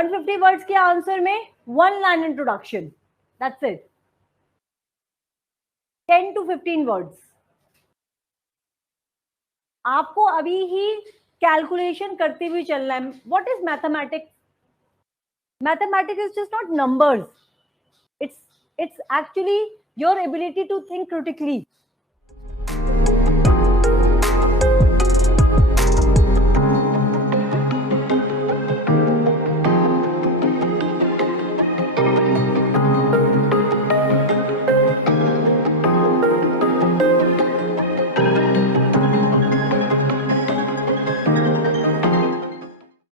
150 words के answer में 1 line introduction, that's it. 10 to 15 words. आपको अभी ही कैलकुलेशन करते हुए चलना है. What is mathematics? Mathematics is just not numbers. It's actually your ability to think critically.